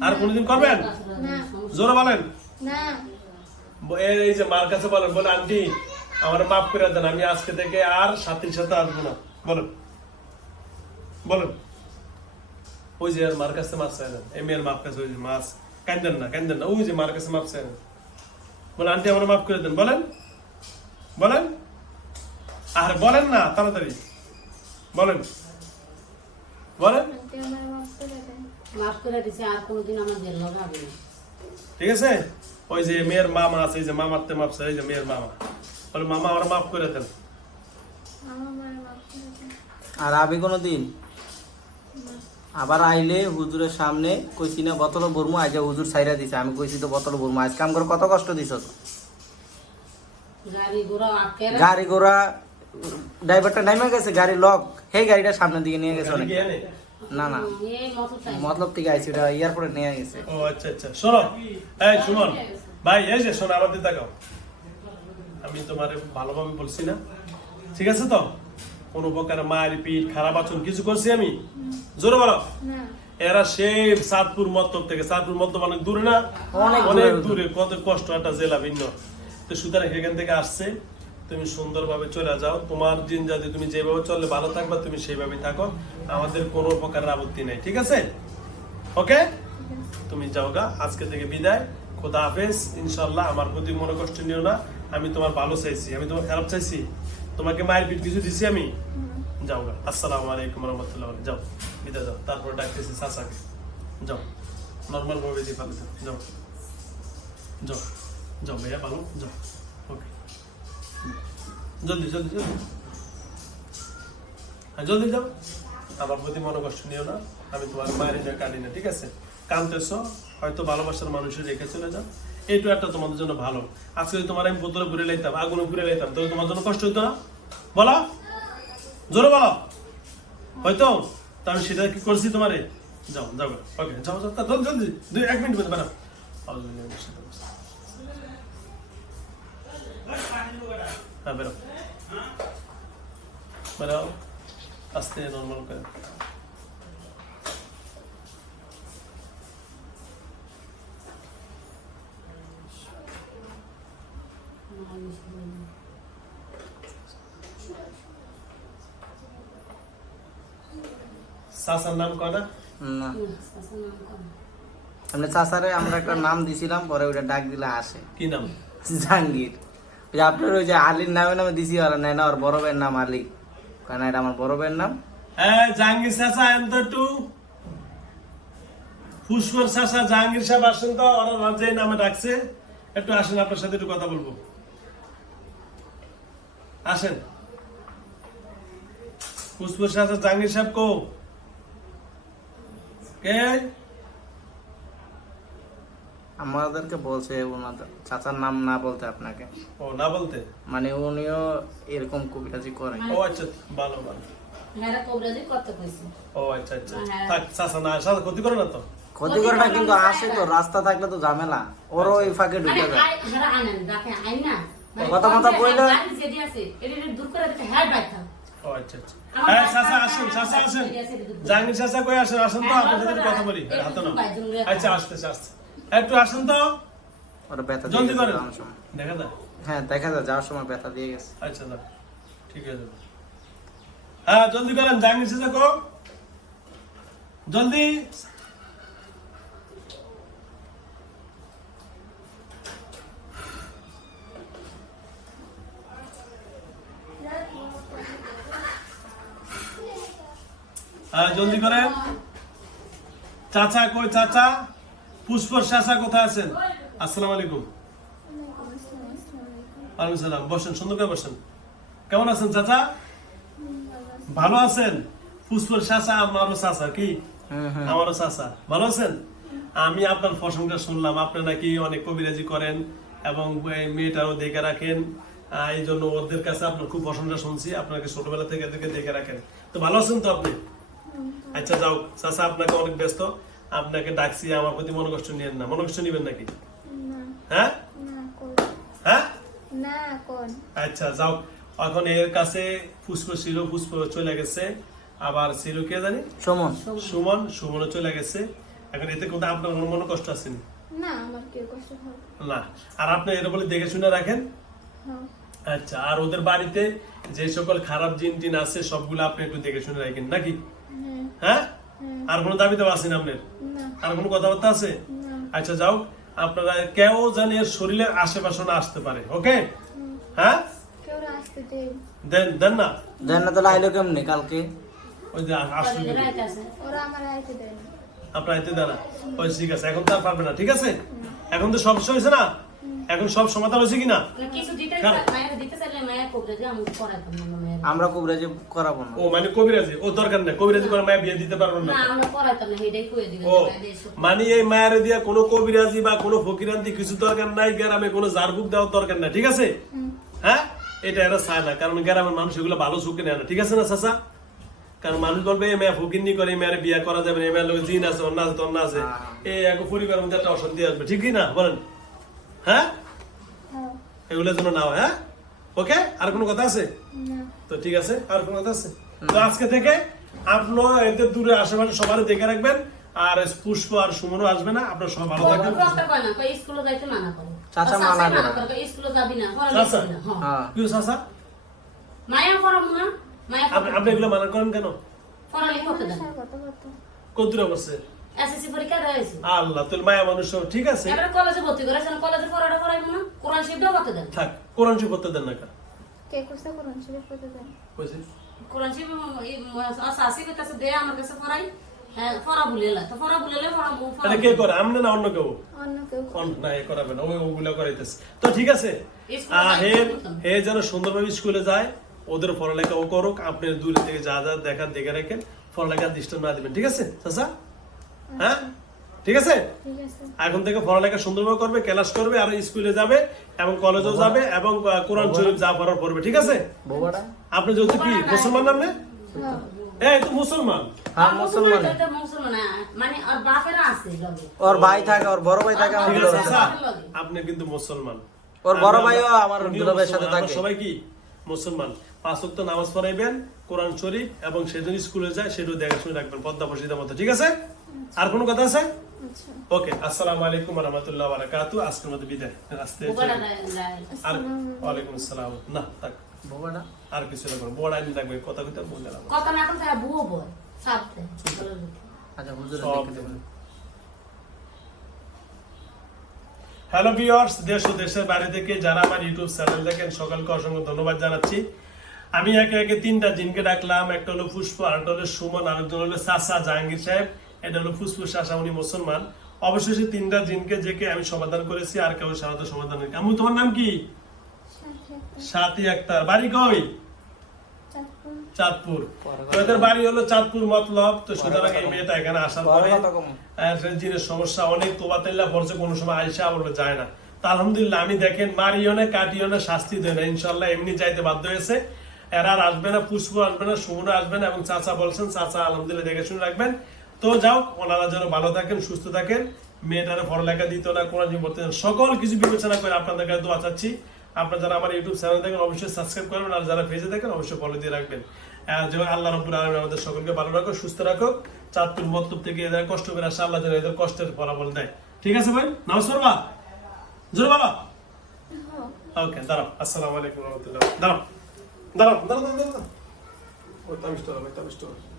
আর কোনোদিন করবেন? না। জোরে বলেন। এই যে মার কাছে বলেন বলে আন্টি আমার মাফ করে দেন আমি আজকে থেকে আর সাথীর সাথে আসব না। বলেন। বলেন। ওই যে মার কাছে মাছ চাই এই মেয়ের মাপ কাছে ওই যে মাছ কান্দেন না কান্দেন না। ওই যে মার কাছে মাপ চাই না। বলে আন্টি আমার মাফ করে দেন। বলেন। বলেন। আর বলেন না তাড়াতাড়ি। বলেন। বলেন। মাফ করে দেন মাফ করে দিছে আর কোনোদিন আমার জেল লাগাবে না। ঠিক আছে? ওই যে মেয়ের মামা আছে এই যে মামারতে মাপ চাই এই যে মেয়ের মামা। বলে মামা আমার মাফ করে দেন। আর আবি কোনো দিন আবার আইলে হুজুরের সামনে কইছি না বোতল ভরমু আজ হুজুর সাইরা দিছে। আমি কইছি তো বোতল ভরমু আজ কাম করে কত কষ্ট দিছ? গাড়ি ঘোড়া আটকে গাড়ি ঘোড়া ড্রাইভারটা নামে গেছে গাড়ি লক। হে গাড়িটা সামনের দিকে নিয়ে গেছে অনেক? না না। মতলব থেকে আইছি ওটা এয়ারপোর্টে নিয়ে গেছে। ও আচ্ছা আচ্ছা। শোনো এই সুমন ভাই এই যে শোনো আমাদের তাকাও। আমি তোমার ভালোভাবে বলছি না। ঠিক আছে তো? কোনো প্রকার মায়ের পিঠ খারাপ আচরণ কিছু করছি আমি? জোরে বলো। এরা সেই সাতপুর মত্তব থেকে সাতপুর মত্তব অনেক দূরে না? অনেক অনেক দূরে। দূরে কত কষ্ট একটা জেলা ভিন্ন। তো সুতরাং এখান থেকে আসছে। তুমি সুন্দরভাবে চলে যাও। তোমার দিন যাতে তুমি যেভাবে চললে ভালো থাকবা, তুমি সেইভাবেই থাকো। আমাদের কোনো প্রকারের আপত্তি নেই, ঠিক আছে? ওকে? তুমি যাও গা, আজকে থেকে বিদায়। খোদা হাফেজ ইনশাল্লাহ আমার প্রতি মনে কষ্ট নিও না। আমি তোমার ভালো চাইছি, আমি তোমার খারাপ চাইছি। তোমাকে মায়ের পিঠ কিছু দিছি আমি? যাও গা, আসসালামু আলাইকুম রহমতুল্লাহ যাও, বিদায় যাও তারপর ডাকতেছি চাচাকে। যাও নর্মাল ভাবে দিয়ে ভালো যাও। যাও যাও, ভাইয়া, ভালো, যাও। জলদি জলদি জলদি। হ্যাঁ জলদি যাও। আমার প্রতি মনে কষ্ট নিও না, আমি তোমার মায়ের নিয়ে কাঁদি না, ঠিক আছে? কাঁদতেছ, হয়তো ভালোবাসার মানুষের রেখে চলে যাও। এইটু একটা তোমাদের জন্য ভালো। আজকে যদি তোমার আমি বোতলে ঘুরে লাইতাম, আগুনে ঘুরে লাইতাম, তাহলে তোমার জন্য কষ্ট হতো না? বলো? জোরে বলো? হয়তো? তা আমি সেটা কি করছি তোমারে? যাও যাও ওকে যাও যাও তা জলদি দুই, এক মিনিট মধ্যে বানাও হ্যাঁ বেরো। বেরো আস্তে নর্মাল করে সাসার নাম কয়টা না। আমরা চাচারে আমরা একটা নাম দিছিলাম পরে ওটা ডাক দিলে আসে। কি নাম? জাহাঙ্গীর। যে আপনার ওই যে আলীর নামে নামে দিছি নাই না ওর বড় ভাইয়ের নাম আলী। কারণ এটা আমার বড় ভাইয়ের নাম? হ্যাঁ জাহাঙ্গীর চাচা এন তো একটু পুষ্পর চাচা, জাহাঙ্গীর সাহেব আসেন তো, ওরা যে নামে ডাকছে। একটু আসেন, আপনার সাথে একটু কথা বলব। আসেন। পুষ্পর চাচা, জাহাঙ্গীর সাহেব কো? কে? আমাদেরকে বলছে ওনাদের চাচার নাম না বলতে আপনাকে। ও না বলতে? মানে উনিও এরকম কবিরাজি করে। ও আচ্ছা ভালো ভালো। হ্যাঁ কবরাজি করতে কইছি। ও আচ্ছা আচ্ছা। থাক চাচা না চাচা ক্ষতি করে না তো। ক্ষতি করে না কিন্তু আসে তো রাস্তা থাকলে তো ঝামেলা। ওরও ওই ফাঁকে ঢুকে যায়। আই আনেন ডাকে আই না। কথা মতো বললে- গাড়ি আছে এটা দূর করে দিতে হ্যাঁ বাইতা ও আচ্ছা আচ্ছা। হ্যাঁ চাচা আসেন চাচা আসেন। জাহাঙ্গীর চাচা কই আসেন? আসেন তো সাথে একটু কথা বলি। হাতে নাও আচ্ছা আসতেছে আসতে একটু আসেন তো। ওরা ব্যথা জলদি সময়। দেখা যায় হ্যাঁ দেখা যায় যাওয়ার সময় ব্যথা দিয়ে গেছে। আচ্ছা দাও ঠিক আছে। হ্যাঁ জলদি করেন জাহাঙ্গীর চাচা কো জলদি। হ্যাঁ জলদি করেন। চাচা কই চাচা? পুষ্পর চাচা কোথায় আছেন? আসসালামু আলাইকুম। ওয়ালাইকুম সালাম বসেন সুন্দর করে বসেন। কেমন আছেন চাচা? ভালো আছেন? পুষ্পর চাচা আমারও চাচা কি? হুম হুম আমারও চাচা। ভালো আছেন? আমি আপনার প্রসঙ্গটা শুনলাম। আপনি নাকি অনেক কবিরাজি করেন এবং মেয়েটাও দেখে রাখেন। এই জন্য ওদের কাছে আপনার খুব প্রশংসা শুনছি। আপনাকে ছোটবেলা থেকে এদেরকে দেখে রাখেন। তো ভালো আছেন তো আপনি? আচ্ছা যাও। চাচা আপনাকে অনেক ব্যস্ত। আপনাকে ডাকছি আমার প্রতি মনে কষ্ট নিয়েন না। মনে কষ্ট নিবেন নাকি? হ্যাঁ? হ্যাঁ? আচ্ছা যাও। এখন এর কাছে পুষ্প ছিল পুষ্প চলে গেছে। আবার ছিল কে জানি? সমন। সুমন সুমনও চলে গেছে। এখন এতে কোনো আপনার কোনো মনে কষ্ট আসেনি না আমার কেউ কষ্ট হবে না। আর আপনি এটা বলে দেখে শুনে রাখেন। হ্যাঁ। আচ্ছা আর ওদের বাড়িতে যে সকল খারাপ জিন টিন আছে সবগুলো আপনি একটু দেখে শুনে রাখেন নাকি? হ্যাঁ। হ্যাঁ? আর কোনো দাবি দাবা আছেন আপনার? আর কোনো কথাবার্তা আছে? আচ্ছা যাও আপনারা কেউ জানি এর শরীরের আশেপাশে না আসতে পারে ওকে? হ্যাঁ? দেন দেন না। দেন না তাহলে আইলো কেমনি কালকে? ওই যে আসলে ওরা আমার আইতে দেয় না। আপনার আইতে দেন না। ওই ঠিক আছে এখন তো আর পারবে না ঠিক আছে? এখন তো সমস্যা হয়েছে না? এখন সব সমাধান হয়েছে কিনা? আমরা কুবরাজি করাবো না। ও মানে কবিরাজি? ও দরকার নেই। কবিরাজি করে মায়ের বিয়ে দিতে পারবেন না। ও মানে এই মায়ের দিয়া কোনো কবিরাজি বা কোনো ফকিরান্তি কিছু দরকার নাই গ্রামে কোনো জারবুক দেওয়ার দরকার নাই ঠিক আছে? হ্যাঁ? এটা এরা চায় না কারণ গ্রামের মানুষ এগুলো ভালো চোখে নেয় না ঠিক আছে না চাচা? কারণ মানুষ বলবে এই মেয়ে ফকিরনি করে এই মেয়ের বিয়ে করা যাবে না এই মেয়ের লোক জিন আছে অন্য আছে তন্ন আছে। এই এক পরিবারের মধ্যে একটা অশান্তি আসবে ঠিক কি না? বলেন। হ্যাঁ? হ্যাঁ। এগুলোর জন্য না হয়, ওকে আর কোনো কথা আছে? তো ঠিক আছে আর কোনো কথা আছে? তো আজকে থেকে আপনার এদের দূরে আশেপাশে সবার দেখে রাখবেন আর পুষ্প আর সুমনও আসবে না আপনার সবাই ভালো থাকবেন। ডক্টর কয় না কয় স্কুলে যাইতে মানা করে। চাচা মানা চাচাই করে। করে স্কুলে যাবি না চাচা? হ্যাঁ হ্যাঁ। কি চাচা? মায়া পড়াবো না মায়া আপনি আপনি এগুলো মানা করেন কেন? দেন। কত অবশ্যই এসএসসি পরীক্ষা রয়েছে আল্লাহ তোর মায়া মানুষ ঠিক আছে? এবার কলেজে ভর্তি করেছেন কলেজে পড়াটা পড়াইবো না কোরআন করতে দেন। থাক কোরআন শরীফ পড়তে দেন না কেন? কে কোসা করুন সেটা কত দেন? কইছে? কোরআন শিব শাসি করতেছে দে আমার কাছে পড়াই। হ্যাঁ পড়া ভুলেলা তো পড়া ভুলেলে পড়াবো এটা কে করে? আমনে না অন্য কেউ? অন্য কেউ অন- না এ করাবে না ওই ওগুলো করাইতেছে। তো ঠিক আছে? স্কুলে হে হে যেন সুন্দরভাবে স্কুলে যায় ওদের পড়ালেখা ও করুক আপনি দূরে থেকে যা যা দেখার দেখে রাখেন পড়ালেখার দৃষ্টি না দিবেন। ঠিক আছে চাচা? হ্যাঁ? ঠিক আছে? এখন থেকে পড়ালেখা সুন্দরভাবে করবে ক্লাস করবে আর স্কুলে যাবে এবং কলেজেও যাবে এবং কোরআন শরীফ যা পড়ার পড়বে ঠিক আছে? আপনি যেহেতু কি মুসলমান আপনি হ্যাঁ। এই তো মুসলমান। হ্যাঁ মুসলমান মুসলমান তো মুসলমান। মানে আর বাপেরা আছে ওর ভাই থাকে ওর বড় ভাই থাকে সাথে। আপনি কিন্তু মুসলমান। ওর বড় ভাইও আমার সাথে থাকে। সবাই কি? মুসলমান। পাঁচ ওয়াক্ত নামাজ পড়াইবেন কোরআন শরীফ এবং সেদিন স্কুলে যায় সেটাও দেখাশোনা রাখবেন পদ্মা পশিদার মতো ঠিক আছে? আর কোনো কথা আছে? আচ্ছা। ওকে আসসালামু আলাইকুম রহমতুল্লাহ বারাকাতু আজকের মতো বিদায়। চলে। আর ওয়ালাইকুম আসসালাম। না থাক। আর কিছু লাগবে না। বড় আইন লাগবে কথা কথা বললে লাগবে কথা না তারা বুয়ো সাথে আচ্ছা হুজুরে হ্যালো ভিউয়ার্স দেশ ও দেশের বাইরে থেকে যারা আমার ইউটিউব চ্যানেল দেখেন সকলকে অসংখ্য ধন্যবাদ জানাচ্ছি। আমি একে একে তিনটা জিনকে ডাকলাম। একটা হলো পুষ্প আরেকটা হলো সুমন আরেকজন হলো সাসা জাহাঙ্গীর সাহেব। এটা হলো ফুসফুস শাসা উনি মুসলমান। অবশেষে তিনটা জিনকে জেকে আমি সমাধান করেছি আর কেউ সারাতে সমাধান নেই আমি তোমার নাম কি? সাথে আক্তার। বাড়ি কই? চাঁদপুর। বাড়ি হলো চাঁদপুর মতলব। তো সুতরাং এই মেয়েটা এখানে আসার পরে কথা কম। আহ, জিনের সমস্যা অনেক তোবা তেল্লা পড়ছে কোনো সময় আইসা বলবে যায় না। তা আলহামদুলিল্লাহ আমি দেখেন মারিও না কাটিও না শাস্তি দেয় না। ইনশাল্লাহ এমনি যাইতে বাধ্য হয়েছে। এরা আর আসবে না পুষ্প আসবে না সুমন আসবে না এবং চাচা বলছেন চাচা আলহামদুলিল্লাহ দেখে শুনে রাখবেন। তো যাও ওনারা যেন ভালো থাকেন সুস্থ থাকেন। মেয়েটারে পড়ালেখা দিত না কোরআন পড়তে সকল কিছু বিবেচনা করে আপনাদের কাছে দোয়া চাচ্ছি। আপনারা যারা আমার ইউটিউব চ্যানেল দেখেন অবশ্যই সাবস্ক্রাইব করবেন আর যারা পেজে দেখেন অবশ্যই ফলো দিয়ে রাখবেন। যেমন আল্লাহ রব্বুল আলমী আমাদের সকলকে ভালো রাখো সুস্থ রাখো চাঁদপুর মতলব থেকে এদের কষ্ট করে আসে আল্লাহ যেন এদের কষ্টের ফলাফল দেয়। ঠিক আছে ভাই? নমস্কার পড়বা জোর বাবা ওকে দাঁড়াও। আসসালামু আলাইকুম রহমতুল্লাহ। দাঁড়াও। দাঁড়াও দাঁড়াও দাঁড়াও দাঁড়াও। ওই তামিষ্ট হবে তামিষ্ট হবে